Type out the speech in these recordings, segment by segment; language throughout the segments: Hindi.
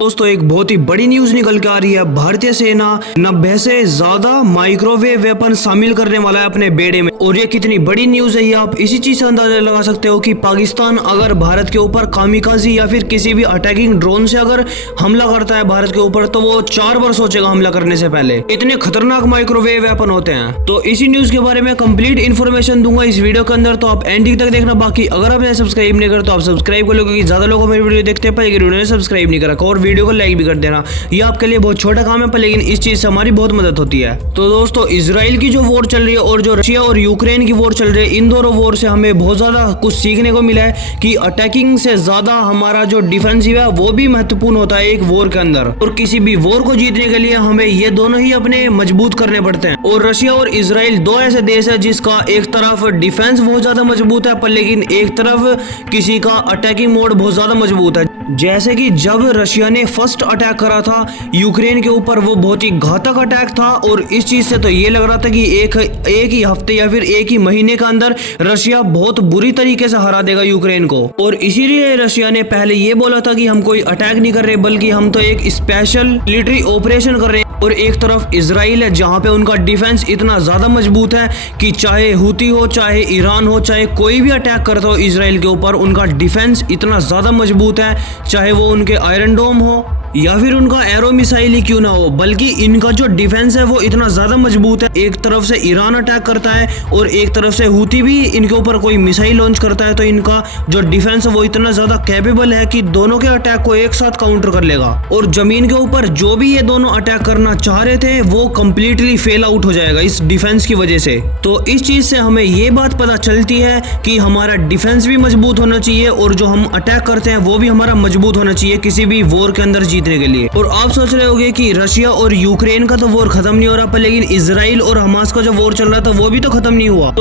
दोस्तों एक बहुत ही बड़ी न्यूज निकल के आ रही है। भारतीय सेना 90 से ज्यादा माइक्रोवेव वेपन शामिल करने वाला है अपने बेड़े में। और ये कितनी बड़ी न्यूज है ये आप इसी चीज से अंदाजा लगा सकते हो कि पाकिस्तान अगर भारत के ऊपर कामिकाजी या फिर किसी भी अटैकिंग ड्रोन से अगर हमला करता है भारत के ऊपर, तो वो 4 बार सोचेगा हमला करने से पहले। इतने खतरनाक माइक्रोवेव वेपन होते हैं। तो इसी न्यूज के बारे में कंप्लीट इन्फॉर्मेशन दूंगा इस वीडियो के अंदर, तो आप एंडिंग तक देखना। बाकी अगर आपने सब्सक्राइब नहीं करा तो आप सब्सक्राइब कर लो, क्योंकि ज्यादा लोग मेरी वीडियो देखते हैं पर वीडियो ने सब्सक्राइब नहीं करा, और वीडियो को लाइक भी कर देना। ये आपके लिए बहुत छोटा काम है पर लेकिन इस चीज से हमारी बहुत मदद होती है। तो दोस्तों इजराइल की जो वॉर चल रही है और जो रशिया और यूक्रेन की वॉर चल रही है, इन दोनों वॉर से हमें बहुत ज्यादा कुछ सीखने को मिला है कि अटैकिंग से ज्यादा हमारा जो डिफेंसिव है वो भी महत्वपूर्ण होता है एक वॉर के अंदर। और किसी भी वॉर को जीतने के लिए हमें ये दोनों ही अपने मजबूत करने पड़ते हैं। और रशिया और इजराइल दो ऐसे देश है जिसका एक तरफ डिफेंस बहुत ज्यादा मजबूत है पर लेकिन एक तरफ किसी का अटैकिंग मोड बहुत ज्यादा मजबूत है। जैसे कि जब रशिया ने फर्स्ट अटैक करा था यूक्रेन के ऊपर, वो बहुत ही घातक अटैक था और इस चीज से तो ये लग रहा था कि एक ही हफ्ते या फिर एक ही महीने के अंदर रशिया बहुत बुरी तरीके से हरा देगा यूक्रेन को। और इसीलिए रशिया ने पहले ये बोला था कि हम कोई अटैक नहीं कर रहे बल्कि हम तो एक स्पेशल मिलिट्री ऑपरेशन कर रहे हैं। और एक तरफ इजराइल है जहां पे उनका डिफेंस इतना ज्यादा मजबूत है कि चाहे हुती हो, चाहे ईरान हो, चाहे कोई भी अटैक करता हो इजराइल के ऊपर, उनका डिफेंस इतना ज्यादा मजबूत है, चाहे वो उनके आयरन डोम हो या फिर उनका एरो मिसाइल ही क्यों ना हो, बल्कि इनका जो डिफेंस है वो इतना ज्यादा मजबूत है। एक तरफ से ईरान अटैक करता है और एक तरफ से हुती भी इनके ऊपर कोई मिसाइल लॉन्च करता है, तो इनका जो डिफेंस है वो इतना ज्यादा कैपेबल है कि दोनों के अटैक को एक साथ काउंटर कर लेगा। और जमीन के ऊपर जो भी ये दोनों अटैक करना चाह रहे थे वो कंप्लीटली फेल आउट हो जाएगा इस डिफेंस की वजह से। तो इस चीज से हमें ये बात पता चलती है कि हमारा डिफेंस भी मजबूत होना चाहिए और जो हम अटैक करते हैं वो भी हमारा मजबूत होना चाहिए किसी भी वॉर के अंदर जीतने के लिए। और आप सोच रहे होंगे कि रशिया और यूक्रेन का तो वॉर खत्म नहीं हो रहा पर लेकिन इजराइल और हमास का जो वॉर चल रहा था वो भी तो खत्म नहीं हुआ।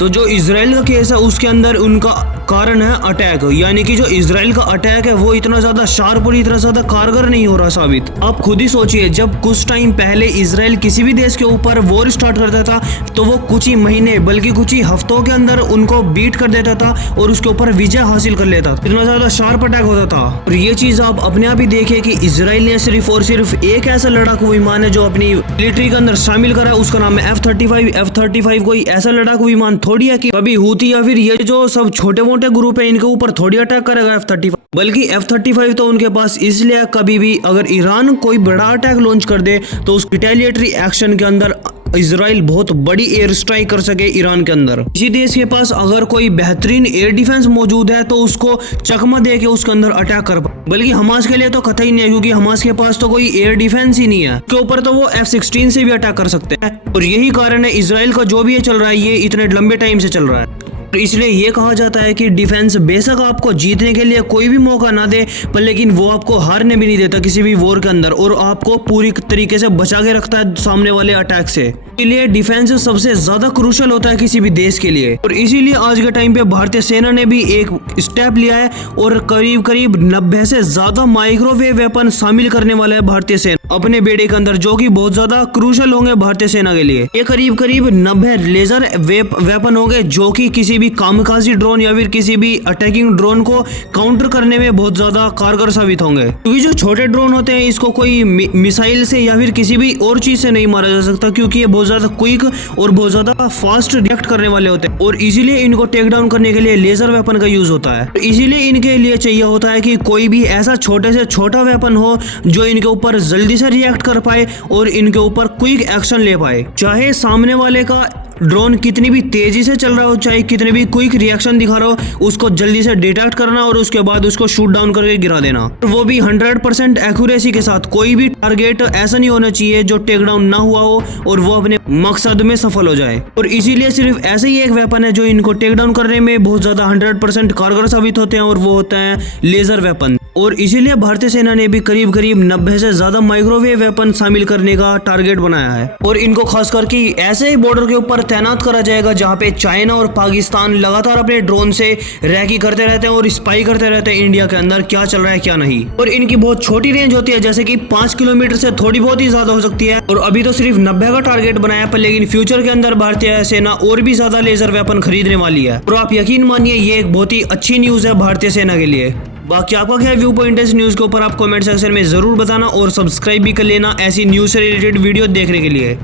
तो जो इजराइल का केस है उसके अंदर उनका कारण है अटैक, यानी कि जो इजराइल का अटैक है वो इतना ज्यादा शार्प और इतना ज्यादा कारगर नहीं हो रहा साबित। आप खुद ही सोचिए, जब कुछ टाइम पहले इजराइल किसी भी देश के ऊपर वॉर स्टार्ट करता था तो वो कुछ ही महीने बल्कि कुछ ही हफ्तों के अंदर उनको बीट कर देता था और उसके ऊपर विजय हासिल कर लेता था। इतना ज्यादा शार्प अटैक होता था। और ये चीज आप अपने आप ही देखिए कि इजराइल ने सिर्फ और सिर्फ एक ऐसा लड़ाकू विमान है जो अपनी मिलिट्री के अंदर शामिल करा है, उसका नाम है F-35। F-35 कोई ऐसा लड़ाकू विमान थोड़ी है कि कभी हुती या फिर ये जो सब छोटे मोटे ग्रुप है इनके ऊपर थोड़ी अटैक करेगा F-35, बल्कि F-35 तो उनके पास इसलिए कभी भी अगर ईरान कोई बड़ा अटैक लॉन्च कर दे तो उस रिटेलिएटरी एक्शन के अंदर इजराइल बहुत बड़ी एयर स्ट्राइक कर सके ईरान के अंदर। किसी देश के पास अगर कोई बेहतरीन एयर डिफेंस मौजूद है तो उसको चकमा दे के उसके अंदर अटैक कर पाए, बल्कि हमास के लिए तो कतई ही नहीं है क्योंकि हमास के पास तो कोई एयर डिफेंस ही नहीं है। उसके ऊपर तो वो F-16 से भी अटैक कर सकते हैं। और यही कारण है इजराइल का जो भी ये चल रहा है ये इतने लंबे टाइम से चल रहा है। इसलिए ये कहा जाता है कि डिफेंस बेशक आपको जीतने के लिए कोई भी मौका ना दे पर लेकिन वो आपको हारने भी नहीं देता किसी भी वॉर के अंदर और आपको पूरी तरीके से बचा के रखता है सामने वाले अटैक से। इसलिए डिफेंस सबसे ज्यादा क्रूशियल होता है किसी भी देश के लिए। और इसीलिए आज के टाइम पे भारतीय सेना ने भी एक स्टेप लिया है और करीब करीब 90 से ज्यादा माइक्रोवेव वेपन शामिल करने वाला है भारतीय सेना अपने बेड़े के अंदर, जो कि बहुत ज्यादा क्रूशियल होंगे भारतीय सेना के लिए। ये करीब करीब 90 लेजर वेपन होंगे जो कि किसी भी कामकाजी ड्रोन या फिर किसी भी अटैकिंग ड्रोन को काउंटर करने में बहुत ज्यादा कारगर साबित होंगे। क्योंकि जो छोटे ड्रोन होते हैं इसको कोई मिसाइल से या फिर किसी भी और चीज से नहीं मारा जा सकता क्योंकि ये बहुत ज्यादा क्विक और बहुत ज्यादा फास्ट रिएक्ट करने वाले होते हैं और इसीलिए इनको टेक डाउन करने के लिए लेजर वेपन का यूज होता है। इसीलिए इनके लिए चाहिए होता है कि कोई भी ऐसा छोटे से छोटा वेपन हो जो इनके ऊपर जल्दी से रिएक्ट कर पाए और इनके ऊपर क्विक एक्शन ले पाए, चाहे सामने वाले का ड्रोन कितनी भी तेजी से चल रहा हो, चाहे कितने भी क्विक रिएक्शन दिखा रहा हो, उसको जल्दी से डिटेक्ट करना और उसके बाद उसको शूट डाउन करके गिरा देना। वो भी 100% एक्यूरेसी के साथ। कोई भी टारगेट ऐसा नहीं होना चाहिए जो टेक डाउन ना हुआ हो और वो अपने मकसद में सफल हो जाए। और इसीलिए सिर्फ ऐसे ही एक वेपन है जो इनको टेक डाउन करने में बहुत ज्यादा 100% कारगर साबित होते हैं और वो होता है लेजर वेपन। और इसीलिए भारतीय सेना ने भी करीब करीब 90 से ज्यादा माइक्रोवेव वेपन शामिल करने का टारगेट बनाया है और इनको खास करके ऐसे ही बॉर्डर के ऊपर तैनात करा जाएगा जहां पे चाइना और पाकिस्तान लगातार अपने ड्रोन से रैकी करते रहते हैं और स्पाई करते रहते हैं इंडिया के अंदर क्या चल रहा है क्या नहीं। और इनकी बहुत छोटी रेंज होती है, जैसे कि 5 किलोमीटर से थोड़ी बहुत ही ज्यादा हो सकती है। और अभी तो सिर्फ 90 का टारगेट बनाया पर लेकिन फ्यूचर के अंदर भारतीय सेना और भी ज्यादा लेजर वेपन खरीदने वाली है। और आप यकीन मानिए ये एक बहुत ही अच्छी न्यूज है भारतीय सेना के लिए। बाकी आपका क्या व्यू पॉइंट है इस न्यूज़ के ऊपर, आप कमेंट सेक्शन में ज़रूर बताना और सब्सक्राइब भी कर लेना ऐसी न्यूज़ से रिलेटेड वीडियो देखने के लिए।